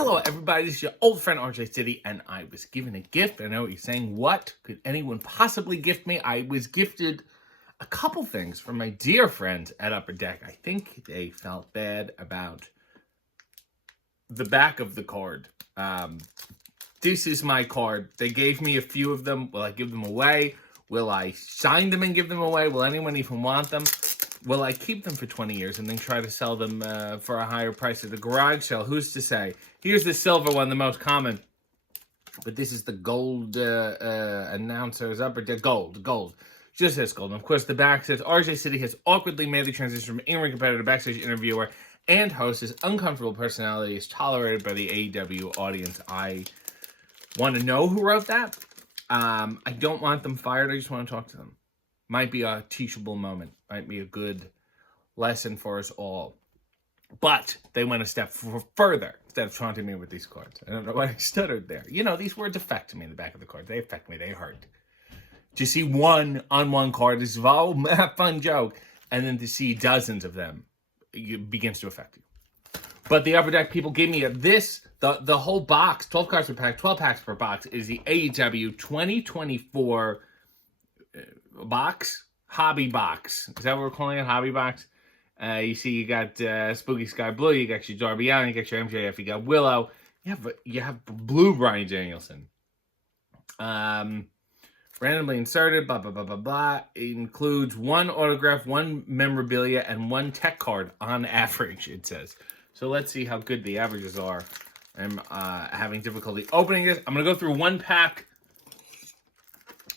Hello, everybody. This is your old friend RJ City, and I was given a gift. I know what you're saying. What could anyone possibly gift me? I was gifted a couple things from my dear friends at Upper Deck. I think they felt bad about the back of the card. This is my card. They gave me a few of them. Will I give them away? Will I sign them and give them away? Will anyone even want them? Will I keep them for 20 years and then try to sell them for a higher price at the garage sale? Who's to say? Here's the silver one, the most common. But this is the gold announcer's Upper Deck. Gold. Just says gold. And of course, the back says, RJ City has awkwardly made the transition from in-ring competitor, backstage interviewer, and host. His uncomfortable personality is tolerated by the AEW audience. I want to know who wrote that. I don't want them fired. I just want to talk to them. Might be a teachable moment. Might be a good lesson for us all. But they went a step further instead of taunting me with these cards. I don't know why I stuttered there. You know, these words affect me in the back of the card. They affect me. They hurt. To see one on one card is a fun joke. And then to see dozens of them, it begins to affect you. But the Upper Deck people gave me the whole box, 12 cards per pack, 12 packs per box, is the AEW 2024 hobby box. Is that what we're calling it? Hobby box? You see, you got Spooky Sky Blue, you got your Darby Allin, you got your MJF, you got Willow, you have Blue Bryan Danielson. Randomly inserted, blah, blah, blah, blah, blah. It includes one autograph, one memorabilia, and one tech card on average, it says. So let's see how good the averages are. I'm having difficulty opening this. I'm going to go through one pack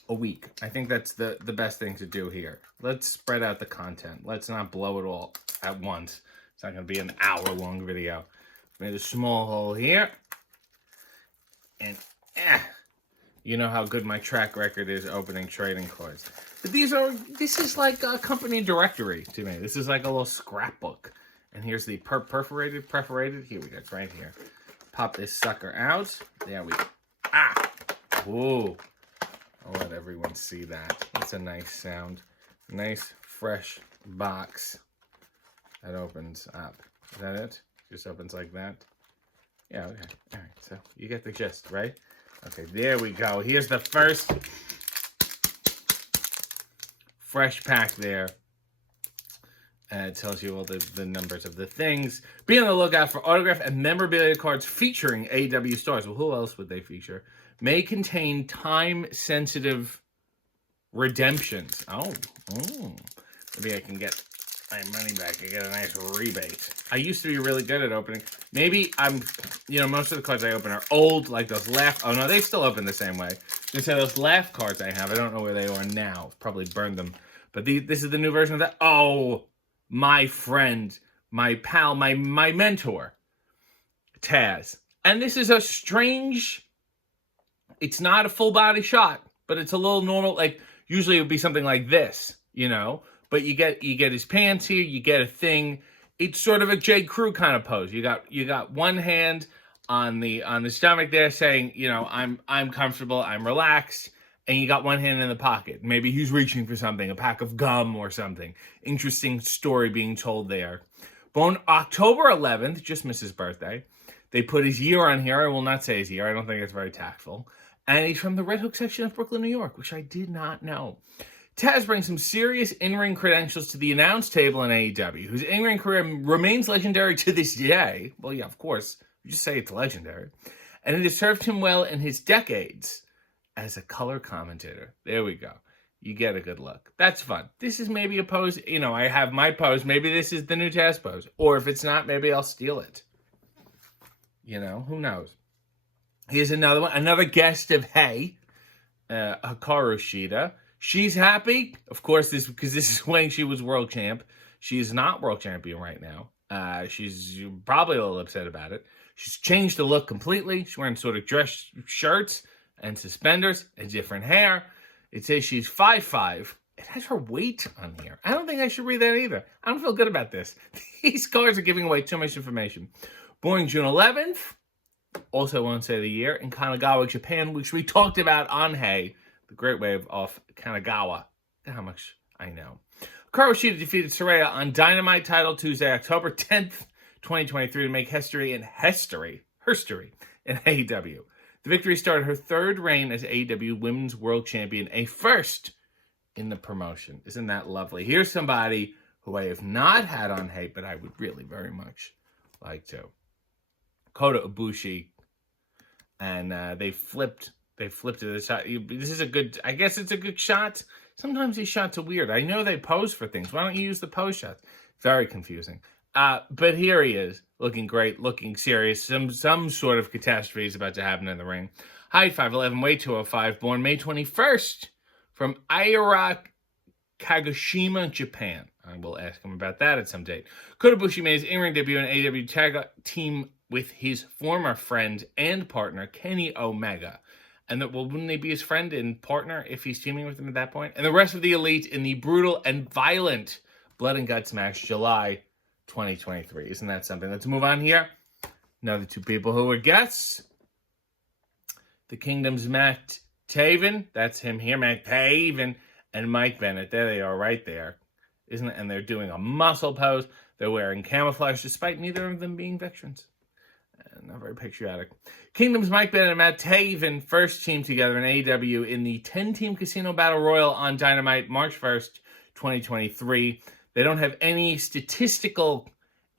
a week. I think that's the best thing to do here. Let's spread out the content. Let's not blow it all at once. It's not going to be an hour-long video. Made a small hole here. And, you know how good my track record is opening trading cards. But this is like a company directory to me. This is like a little scrapbook. And here's the perforated. Here we go. It's right here. Pop this sucker out. There we go. Whoa. I'll let everyone see that. That's a nice sound. Nice, fresh box that opens up. Is that it? Just opens like that? Yeah, okay. All right, so you get the gist, right? Okay, there we go. Here's the first fresh pack there. It tells you all the numbers of the things. Be on the lookout for autograph and memorabilia cards featuring AEW stars. Well, who else would they feature? May contain time-sensitive redemptions. Oh. Maybe I can get my money back. I get a nice rebate. I used to be really good at opening. Maybe most of the cards I open are old, like those laugh. Oh, no, they still open the same way. Just say those laugh cards I have. I don't know where they are now. Probably burned them. But this is the new version of that. Oh, my friend, my pal, my mentor, Taz. And this is a strange... It's not a full body shot, but it's a little normal. Like usually it would be something like this, But you get his pants here. You get a thing. It's sort of a J. Crew kind of pose. You got one hand on the stomach there, saying, I'm comfortable, I'm relaxed, and you got one hand in the pocket. Maybe he's reaching for something, a pack of gum or something. Interesting story being told there. Born October 11th, just missed his birthday. They put his year on here. I will not say his year. I don't think it's very tactful. And he's from the Red Hook section of Brooklyn, New York, which I did not know. Taz brings some serious in-ring credentials to the announce table in AEW, whose in-ring career remains legendary to this day. Well, yeah, of course. You just say it's legendary. And it has served him well in his decades as a color commentator. There we go. You get a good look. That's fun. This is maybe a pose. I have my pose. Maybe this is the new Taz pose. Or if it's not, maybe I'll steal it. Who knows? Here's another one. Another guest of Hey, Hikaru Shida. She's happy, of course, because this is when she was world champ. She is not world champion right now. She's probably a little upset about it. She's changed the look completely. She's wearing sort of dress shirts and suspenders and different hair. It says she's 5'5". It has her weight on here. I don't think I should read that either. I don't feel good about this. These cards are giving away too much information. Born June 11th. Also won't say the year. In Kanagawa, Japan, which we talked about on Hey. The Great Wave off Kanagawa. Look how much I know. Hikaru Shida defeated Saraya on Dynamite title Tuesday, October 10th, 2023 to make history in history. history in AEW. The victory started her third reign as AEW Women's World Champion, a first in the promotion. Isn't that lovely? Here's somebody who I have not had on Hate, but I would really very much like to. Kota Ibushi, and they flipped to the shot. This is a good, I guess it's a good shot. Sometimes these shots are weird. I know they pose for things. Why don't you use the pose shots? Very confusing. But here he is, looking great, looking serious. Some sort of catastrophe is about to happen in the ring. Height 5'11", weight 205, born May 21st from Aira, Kagoshima, Japan. I will ask him about that at some date. Kota Ibushi made his in-ring debut in AEW tag team with his former friend and partner, Kenny Omega. And wouldn't they be his friend and partner if he's teaming with him at that point? And the rest of the Elite in the brutal and violent Blood and Guts match, July 2023. Isn't that something? Let's move on here. Another two people who were guests. The Kingdom's Matt Taven. That's him here. Matt Taven and Mike Bennett. There they are right there. Isn't it? And they're doing a muscle pose. They're wearing camouflage despite neither of them being veterans. Not very patriotic. Kingdom's Mike Bennett and Matt Taven first teamed together in AEW in the 10-team Casino Battle Royal on Dynamite, March 1st, 2023. They don't have any statistical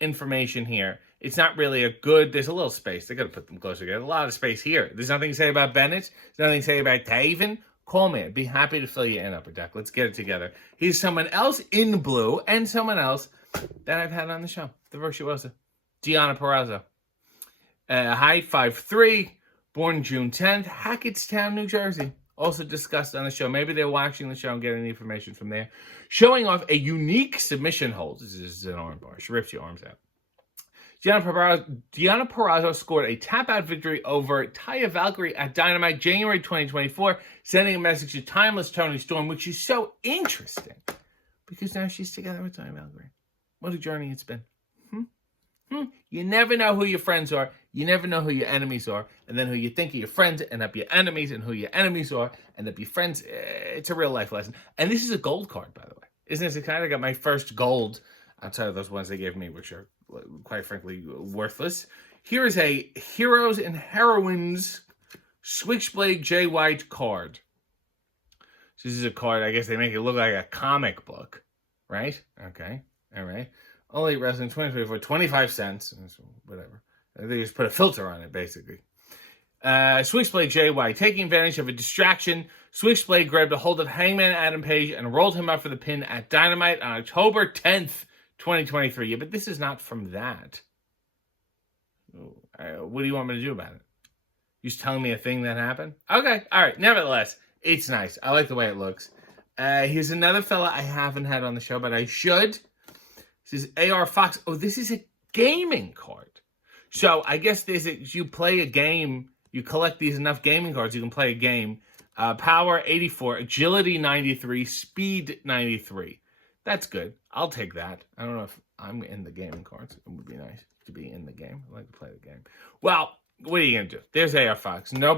information here. It's not really a good... There's a little space. They got to put them closer together. A lot of space here. There's nothing to say about Bennett. There's nothing to say about Taven. Call me. I'd be happy to fill you in, Upper Deck. Let's get it together. He's someone else in blue and someone else that I've had on the show. The virtuosa. Deonna Purrazzo. Height 5'3", born June 10th, Hackettstown, New Jersey. Also discussed on the show. Maybe they're watching the show and getting the information from there. Showing off a unique submission hold. This is an arm bar. She rips your arms out. Deonna Purrazzo scored a tap-out victory over Taya Valkyrie at Dynamite January 2024, sending a message to Timeless Toni Storm, which is so interesting because now she's together with Taya Valkyrie. What a journey it's been. You never know who your friends are. You never know who your enemies are. And then who you think are your friends end up your enemies. And who your enemies are end up your friends. It's a real life lesson. And this is a gold card, by the way. Isn't this exciting? I got my first gold outside of those ones they gave me, which are, quite frankly, worthless. Here is a Heroes and Heroines Switchblade Jay White card. So this is a card, I guess they make it look like a comic book. Right? Okay. All right. Only Wrestling 2024, 25 cents. Whatever. They just put a filter on it, basically. Switchblade Jay White. Taking advantage of a distraction, Switchblade grabbed a hold of Hangman Adam Page and rolled him up for the pin at Dynamite on October 10th, 2023. Yeah, but this is not from that. What do you want me to do about it? You just telling me a thing that happened? Okay, all right. Nevertheless, it's nice. I like the way it looks. Here's another fella I haven't had on the show, but I should. This is AR Fox. Oh, this is a gaming card. So I guess you play a game, you collect these enough gaming cards, you can play a game. Power 84, Agility 93, Speed 93. That's good. I'll take that. I don't know if I'm in the gaming cards. It would be nice to be in the game. I like to play the game. Well, what are you going to do? There's AR Fox. No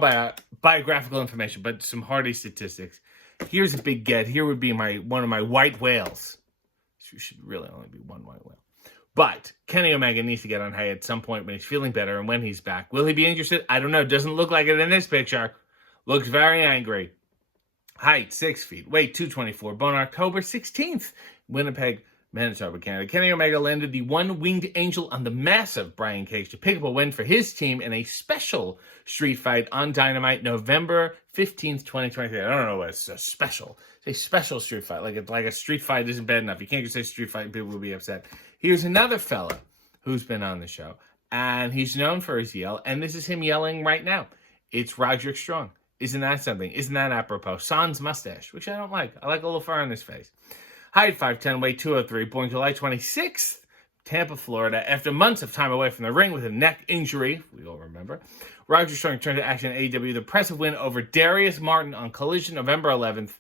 biographical information, but some hardy statistics. Here's a big get. Here would be one of my white whales. Should really only be one white whale. But Kenny Omega needs to get on hay at some point when he's feeling better and when he's back. Will he be interested? I don't know. Doesn't look like it in this picture. Looks very angry. Height, 6 feet. Weight, 224. Born October 16th. Winnipeg, Manitoba, Canada. Kenny Omega landed the one-winged angel on the massive Brian Cage to pick up a win for his team in a special street fight on Dynamite November 15th, 2023. I don't know what it's a special. It's a special street fight. Like a street fight isn't bad enough. You can't just say street fight and people will be upset. Here's another fella who's been on the show. And he's known for his yell. And this is him yelling right now. It's Roderick Strong. Isn't that something? Isn't that apropos? Sans mustache, which I don't like. I like a little fur on his face. Height 5'10", weight 203, born July 26th, Tampa, Florida. After months of time away from the ring with a neck injury, we all remember, Roderick Strong returned to action in AEW. The impressive win over Darius Martin on Collision November 11th,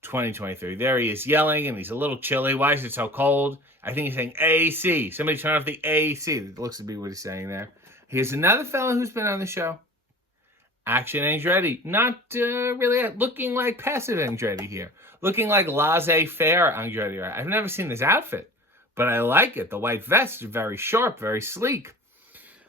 2023. There he is yelling, and he's a little chilly. Why is it so cold? I think he's saying AC. Somebody turn off the AC. That looks to be what he's saying there. Here's another fellow who's been on the show. Action Andretti. Not really looking like passive Andretti here. Looking like laissez-faire Andretti. I've never seen this outfit, but I like it. The white vest is very sharp, very sleek.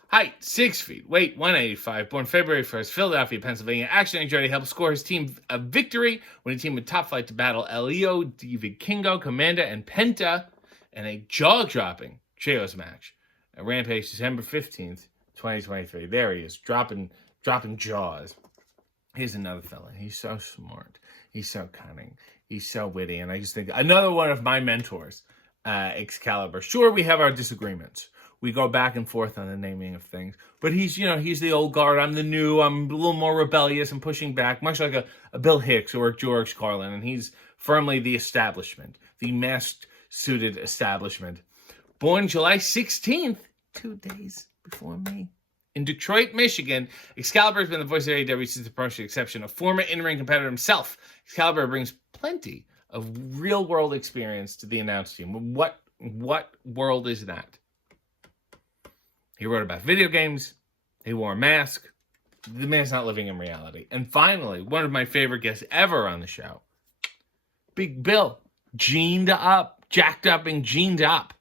Height, 6 feet. Weight, 185. Born February 1st, Philadelphia, Pennsylvania. Action and journey helped score his team a victory when he teamed with Top Flight to battle Elio, Vikingo, Commander, and Penta in a jaw-dropping trios match at Rampage December 15th, 2023. There he is, dropping jaws. Here's another fella. He's so smart. He's so cunning. He's so witty. And I just think another one of my mentors, Excalibur. Sure, we have our disagreements. We go back and forth on the naming of things. But he's the old guard. I'm the new. I'm a little more rebellious and pushing back, much like a Bill Hicks or a George Carlin. And he's firmly the establishment, the masked-suited establishment. Born July 16th, 2 days before me. In Detroit, Michigan, Excalibur has been the voice of AEW since the promotion's inception. A former in-ring competitor himself, Excalibur brings plenty of real-world experience to the announce team. What world is that? He wrote about video games. He wore a mask. The man's not living in reality. And finally, one of my favorite guests ever on the show, Big Bill, jeaned up, jacked up and jeaned up.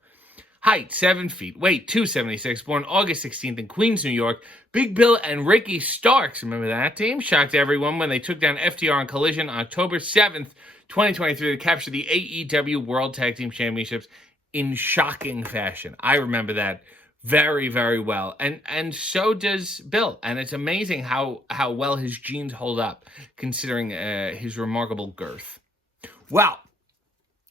Height, 7 feet. Weight, 276. Born August 16th in Queens, New York. Big Bill and Ricky Starks, remember that team? Shocked everyone when they took down FTR on Collision on October 7th, 2023 to capture the AEW World Tag Team Championships in shocking fashion. I remember that very, very well. And so does Bill. And it's amazing how well his genes hold up, considering his remarkable girth. Well,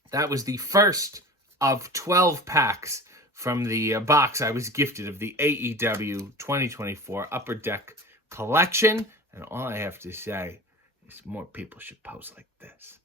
that was the first of 12 packs from the box I was gifted of the AEW 2024 Upper Deck collection. And all I have to say is more people should pose like this.